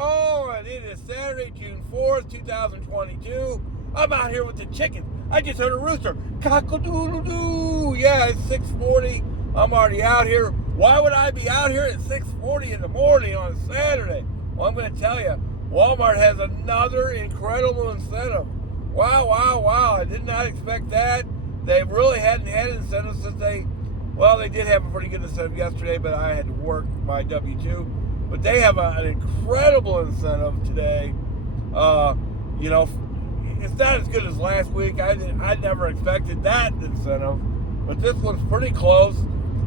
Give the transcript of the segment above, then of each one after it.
on? It is Saturday, June 4th, 2022. I'm out here with the chickens. I just heard a rooster. Cock-a-doodle-doo. Yeah, it's 6:40. I'm already out here. Why would I be out here at 6:40 in the morning on a Saturday? Well, I'm going to tell you, Walmart has another incredible incentive. Wow, wow, wow. I did not expect that. They really hadn't had incentives since they did have a pretty good incentive yesterday, but I had to work my W-2. But they have an incredible incentive today. It's not as good as last week. I never expected that incentive, but this one's pretty close.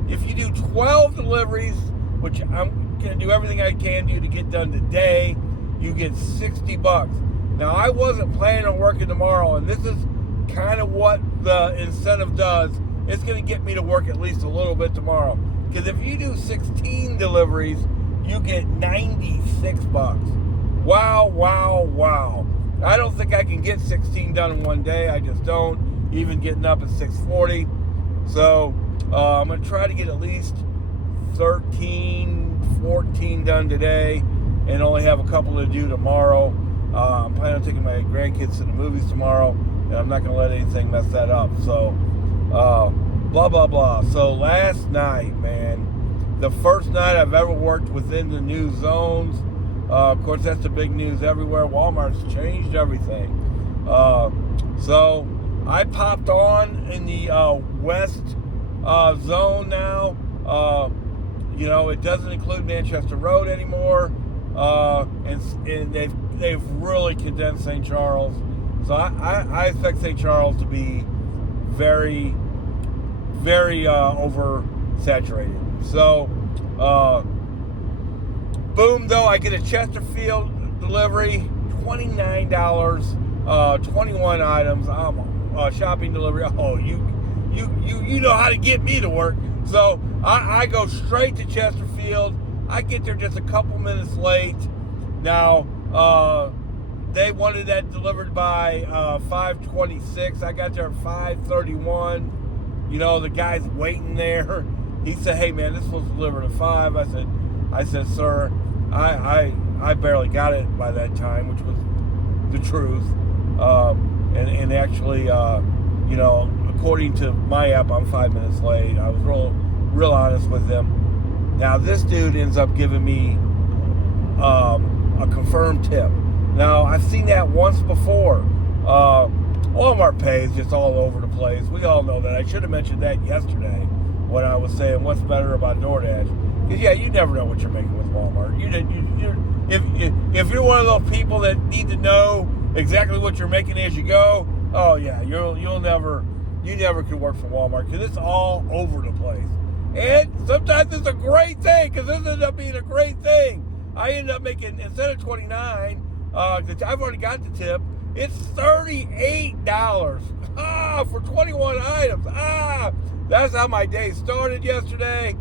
If you do 12 deliveries, which I'm going to do everything I can do to get done today, you get $60. Now, I wasn't planning on working tomorrow, and this is kind of what the incentive does. It's going to get me to work at least a little bit tomorrow. Because if you do 16 deliveries, you get $96. Wow, wow, wow. I don't think I can get 16 done in one day. I just don't, even getting up at 6:40. So I'm going to try to get at least 13, 14 done today and only have a couple to do tomorrow. I'm planning on taking my grandkids to the movies tomorrow, and I'm not going to let anything mess that up. So, blah, blah, blah. So last night, man, the first night I've ever worked within the new zones. Of course, that's the big news everywhere. Walmart's changed everything. So I popped on in the west zone now. It doesn't include Manchester Road anymore. And they've really condensed St. Charles. So I expect St. Charles to be very, very oversaturated. So, boom, though, I get a Chesterfield delivery, $29, 21 items, shopping delivery. Oh, you know how to get me to work. So I go straight to Chesterfield. I get there just a couple minutes late. Now, they wanted that delivered by 5:26. I got there at 5:31. The guy's waiting there. He said, "Hey, man, this was delivered at 5." I said, "Sir, I barely got it by that time," which was the truth. And actually, according to my app, I'm 5 minutes late. I was real honest with him. Now, this dude ends up giving me a confirmed tip. Now, I've seen that once before. Walmart Pay is just all over the place. We all know that. I should have mentioned that yesterday when I was saying what's better about DoorDash. Because, yeah, you never know what you're making with Walmart. If you're one of those people that need to know exactly what you're making as you go, oh, yeah, you never can work for Walmart because it's all over the place. And sometimes it's a great thing because this ended up being a great thing. I ended up making, instead of $29, I've already got the tip, it's $38 for 21 items. That's how my day started yesterday.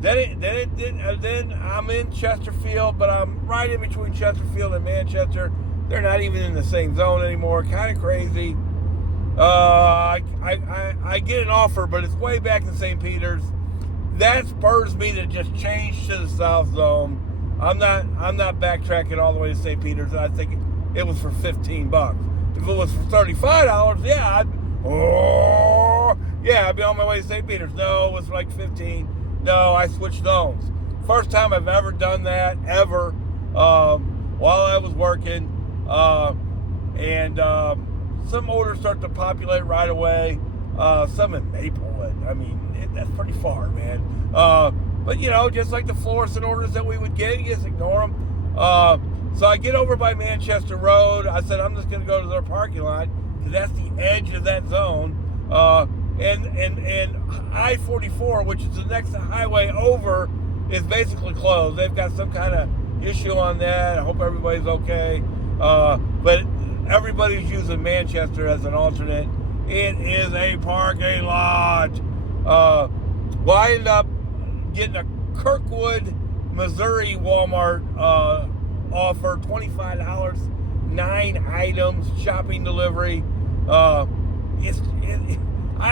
Then I'm in Chesterfield, but I'm right in between Chesterfield and Manchester. They're not even in the same zone anymore. Kind of crazy. I get an offer, but it's way back in St. Peter's. That spurs me to just change to the South Zone. I'm not backtracking all the way to St. Peter's. I think it was for $15. If it was for $35, I'd be on my way to St. Peter's. No, it was like $15. No, I switched zones. First time I've ever done that, ever, while I was working. Some orders start to populate right away. Some in Maplewood. I mean, that's pretty far, man. But, just like the Florissant orders that we would get, you just ignore them. So I get over by Manchester Road. I said, I'm just going to go to their parking lot because that's the edge of that zone. And I-44, which is the next highway over, is basically closed. They've got some kind of issue on that. I hope everybody's okay. But everybody's using Manchester as an alternate. It is a parking lot. Well, I ended up getting a Kirkwood, Missouri Walmart offer, $25, 9 items, shopping delivery. I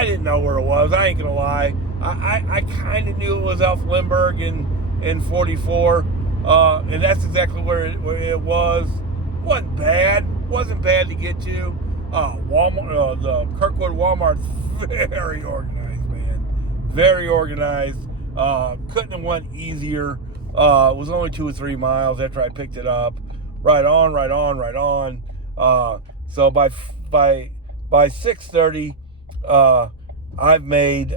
didn't know where it was. I ain't gonna lie. I kind of knew it was Elf Lindbergh in 44. and that's exactly where it was. Wasn't bad to get to. Walmart, the Kirkwood Walmart's very organized, man. Very organized. Couldn't have went easier. It was only 2 or 3 miles after I picked it up. Right on. So by 6:30, I've made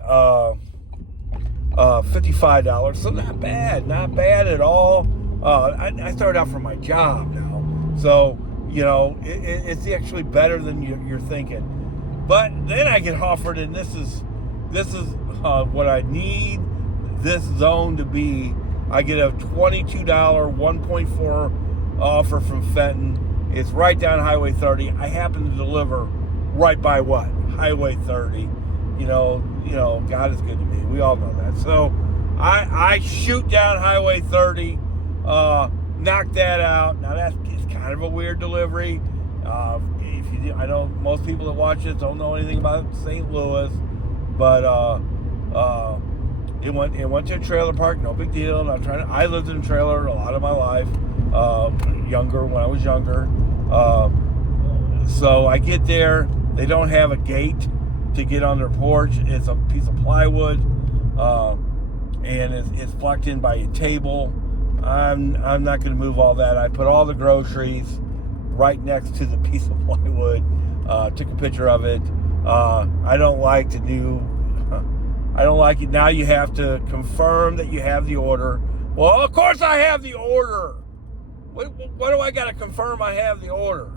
$55. So not bad at all. I started out from my job now, so it's actually better than you're thinking. But then I get offered, and this is what I need this zone to be. I get a $22 1.4 offer from Fenton. It's right down Highway 30. I happen to deliver right by what? Highway 30. God is good to me. We all know that. So I shoot down Highway 30, knock that out. Now that's kind of a weird delivery. I know most people that watch this don't know anything about St. Louis, but it went to a trailer park. No big deal. I lived in a trailer a lot of my life. When I was younger. So I get there. They don't have a gate to get on their porch. It's a piece of plywood, and it's blocked in by a table. I'm not going to move all that. I put all the groceries right next to the piece of plywood. Took a picture of it. I don't like it. Now you have to confirm that you have the order. Well, of course I have the order. What do I got to confirm I have the order?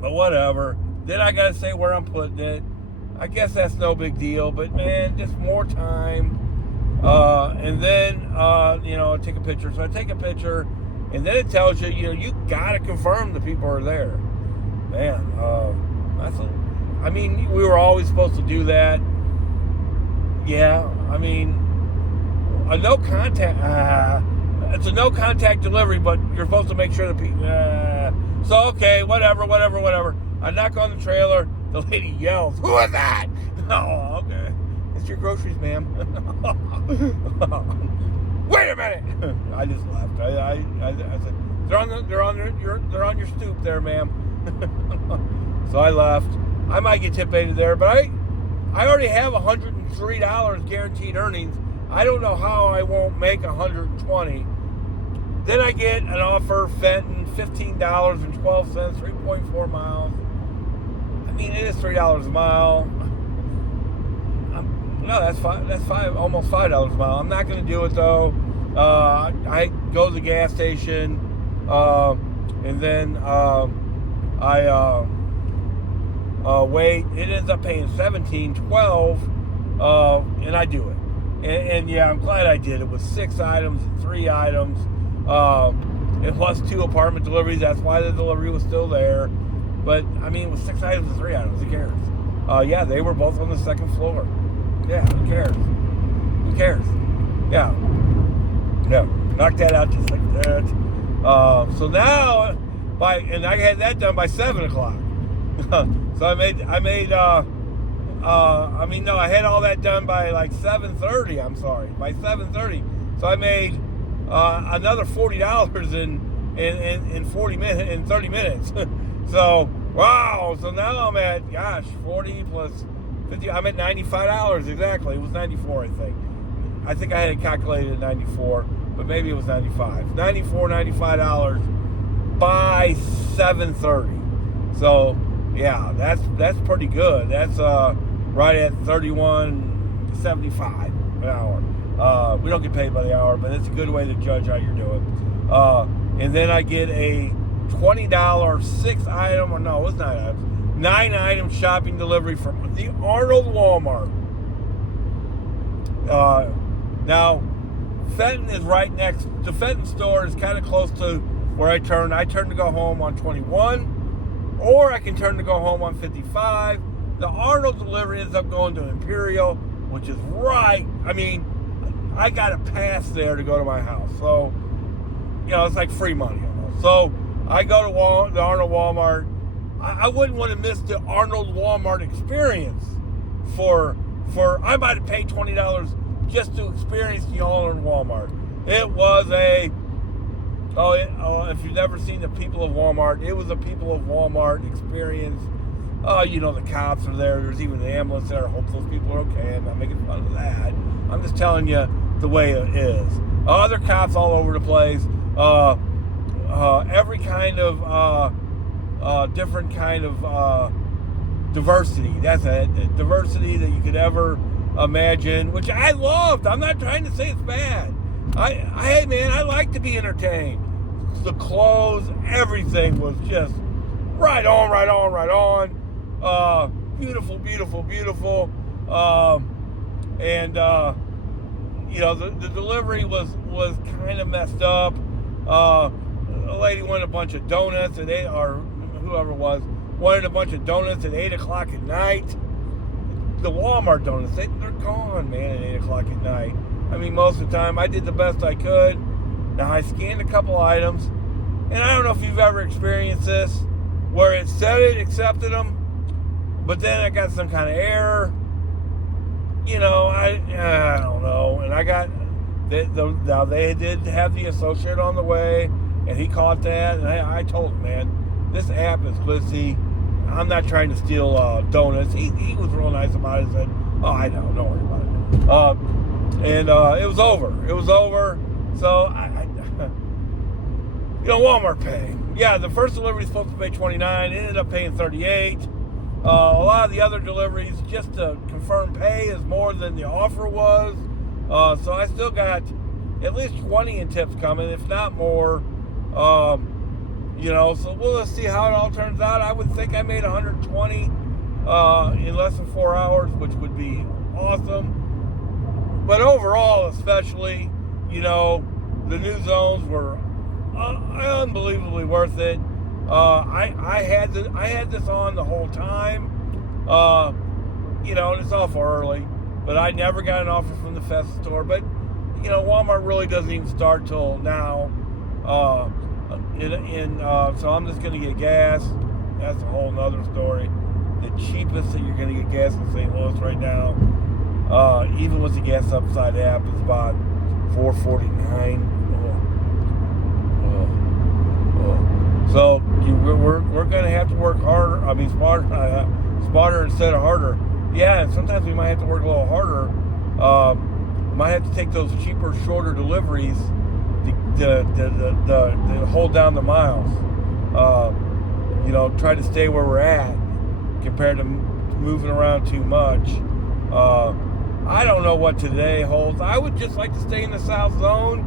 But whatever. Then I got to say where I'm putting it. I guess that's no big deal. But, man, just more time. And then, take a picture. So I take a picture. And then it tells you, you got to confirm the people are there. Man, we were always supposed to do that. Yeah, a no contact. It's a no contact delivery, but you're supposed to make sure the people. So okay, whatever. I knock on the trailer. The lady yells, "Who is that?" Oh, okay. It's your groceries, ma'am. Wait a minute. I just left. I said, they're on your stoop there, ma'am. So I left. I might get tip baited there, but I already have $103 guaranteed earnings. I don't know how I won't make $120. Then I get an offer, Fenton, $15.12, 3.4 miles. It is $3 a mile. No, that's almost $5 a mile. I'm not going to do it though. I go to the gas station, and then I wait. It ends up paying $17.12, and I do it. And yeah, I'm glad I did. It was 6 items and 3 items. It plus 2 apartment deliveries. That's why the delivery was still there. But it was 6 items and 3 items. Who cares? Yeah, they were both on the second floor. Yeah, who cares? Yeah. Knock that out just like that. So now, and I had that done by 7 o'clock. So I had all that done by like 7:30. I'm sorry, by 7:30. So I made another $40 in 30 minutes. So wow. So now I'm at 40 plus 50. I'm at $95 exactly. It was 94, I think. I think I had it calculated at 94, but maybe it was 95. $95 by 7:30. So yeah, that's pretty good. That's right at $31.75 an hour. We don't get paid by the hour, but it's a good way to judge how you're doing. And then I get a $20 9 item shopping delivery from the Arnold Walmart. Now, Fenton is right next. The Fenton store is kind of close to where I turn. I turn to go home on 21, or I can turn to go home on 55. The Arnold delivery ends up going to Imperial, which is right. I got to pass there to go to my house. So, it's like free money almost. So, I go to the Arnold Walmart. I wouldn't want to miss the Arnold Walmart experience I might have paid $20 just to experience the Arnold Walmart. It was if you've never seen the People of Walmart, it was a People of Walmart experience. The cops are there. There's even the ambulance there. I hope those people are okay. I'm not making fun of that. I'm just telling you the way it is. Other cops all over the place. Every kind of different kind of diversity. That's it. Diversity that you could ever imagine, which I loved. I'm not trying to say it's bad. Hey man, I like to be entertained. The clothes, everything was just right on. Beautiful. The delivery was kind of messed up. A lady wanted a bunch of donuts at 8, or whoever it was, wanted a bunch of donuts at 8 o'clock at night. The Walmart donuts, they're gone, man, at 8 o'clock at night. I mean, most of the time, I did the best I could. Now, I scanned a couple items, and I don't know if you've ever experienced this, where it said it accepted them, but then I got some kind of error. I don't know. And I got, now they did have the associate on the way, and he caught that, and I told him, man, this app is glitzy. I'm not trying to steal donuts. He was real nice about it. He said, oh, I know, don't worry about it. And it was over. So, Walmart pay. Yeah, the first delivery was supposed to pay $29. Ended up paying $38. A lot of the other deliveries, just to confirm pay, is more than the offer was. So I still got at least 20 in tips coming, if not more. So let's see how it all turns out. I would think I made 120 in less than 4 hours, which would be awesome. But overall, especially, the new zones were unbelievably worth it. I had this on the whole time, and it's awful early, but I never got an offer from the Festa store. But Walmart really doesn't even start till now. So I'm just gonna get gas. That's a whole nother story. The cheapest that you're gonna get gas in St. Louis right now, even with the Gas Upside app, is about $4.49. So we're gonna have to work harder. I mean, smarter instead of harder. Yeah, and sometimes we might have to work a little harder. Might have to take those cheaper, shorter deliveries to hold down the miles. Try to stay where we're at compared to moving around too much. I don't know what today holds. I would just like to stay in the South Zone.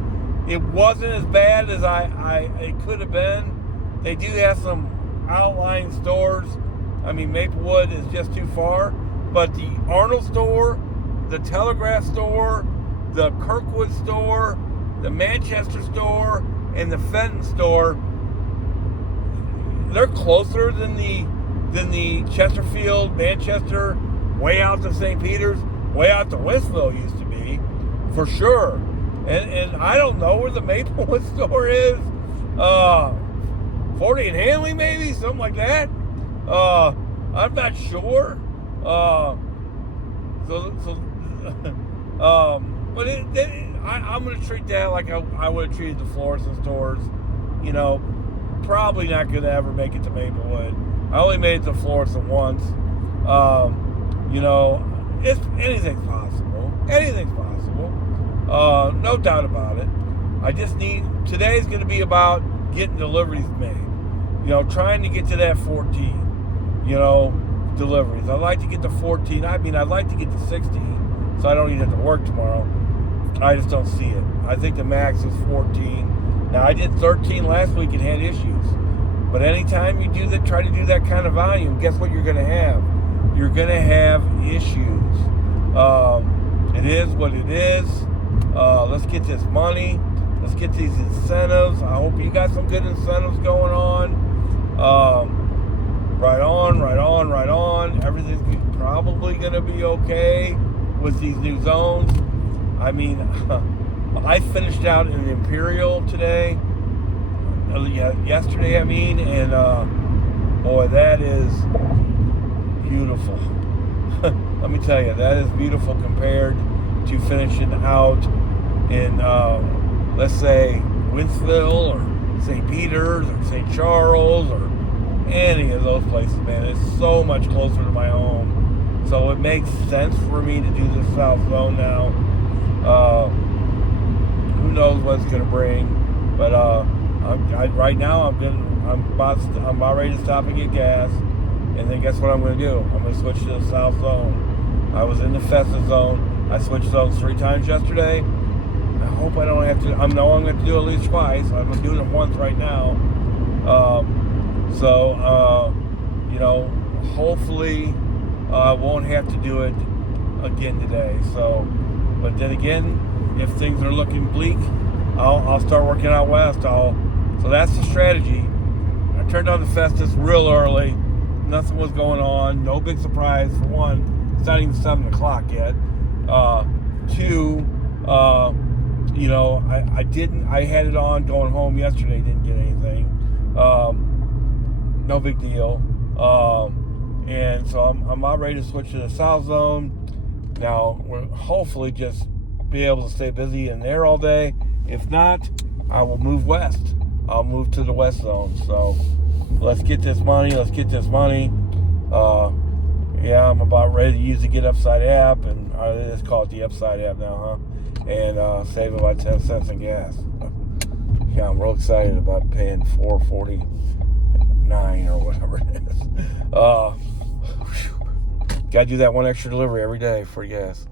It wasn't as bad as it could have been. They do have some outlying stores. I mean, Maplewood is just too far. But the Arnold store, the Telegraph store, the Kirkwood store, the Manchester store, and the Fenton store, they're closer than the Chesterfield, Manchester, way out to St. Peter's, way out to Westville used to be, for sure. And I don't know where the Maplewood store is. 40 and Hanley, maybe, something like that. I'm not sure. But I'm going to treat that like I would have treated the Florissant stores. Probably not going to ever make it to Maplewood. I only made it to Florissant once. Anything's possible. Anything's possible. No doubt about it. Today's going to be about getting deliveries made. Trying to get to that 14, deliveries. I'd like to get to 14. I'd like to get to 16, so I don't even have to work tomorrow. I just don't see it. I think the max is 14. Now, I did 13 last week and had issues. But anytime you try to do that kind of volume, guess what you're going to have? You're going to have issues. It is what it is. Let's get this money. Let's get these incentives. I hope you got some good incentives going on. Right on. Everything's probably going to be okay with these new zones. I mean, I finished out in Imperial today. Yesterday, and boy, that is beautiful. Let me tell you, that is beautiful compared to finishing out in let's say, Winsville or St. Peter's or St. Charles or any of those places, man. It's so much closer to my home. So it makes sense for me to do the South Zone now. Who knows what it's going to bring. But right now, I'm about ready to stop and get gas. And then guess what I'm going to do? I'm going to switch to the South Zone. I was in the Festus Zone. I switched zones 3 times yesterday. I hope I don't have to. I know I'm going to do it at least twice. I'm doing it once right now. Hopefully I won't have to do it again today. So, but then again, if things are looking bleak, I'll start working out west. So that's the strategy. I turned on the Festus real early. Nothing was going on. No big surprise. For one, it's not even 7 o'clock yet. 2, I had it on going home yesterday. Didn't get anything. No big deal. And so I'm about ready to switch to the South Zone. Now, we'll hopefully just be able to stay busy in there all day. If not, I will move west. I'll move to the West Zone. So let's get this money. I'm about ready to use the Get Upside app, and they just call it the Upside app now, huh? And save about 10 cents in gas. Yeah, I'm real excited about paying $4.49 or whatever it is. Got to do that one extra delivery every day for gas.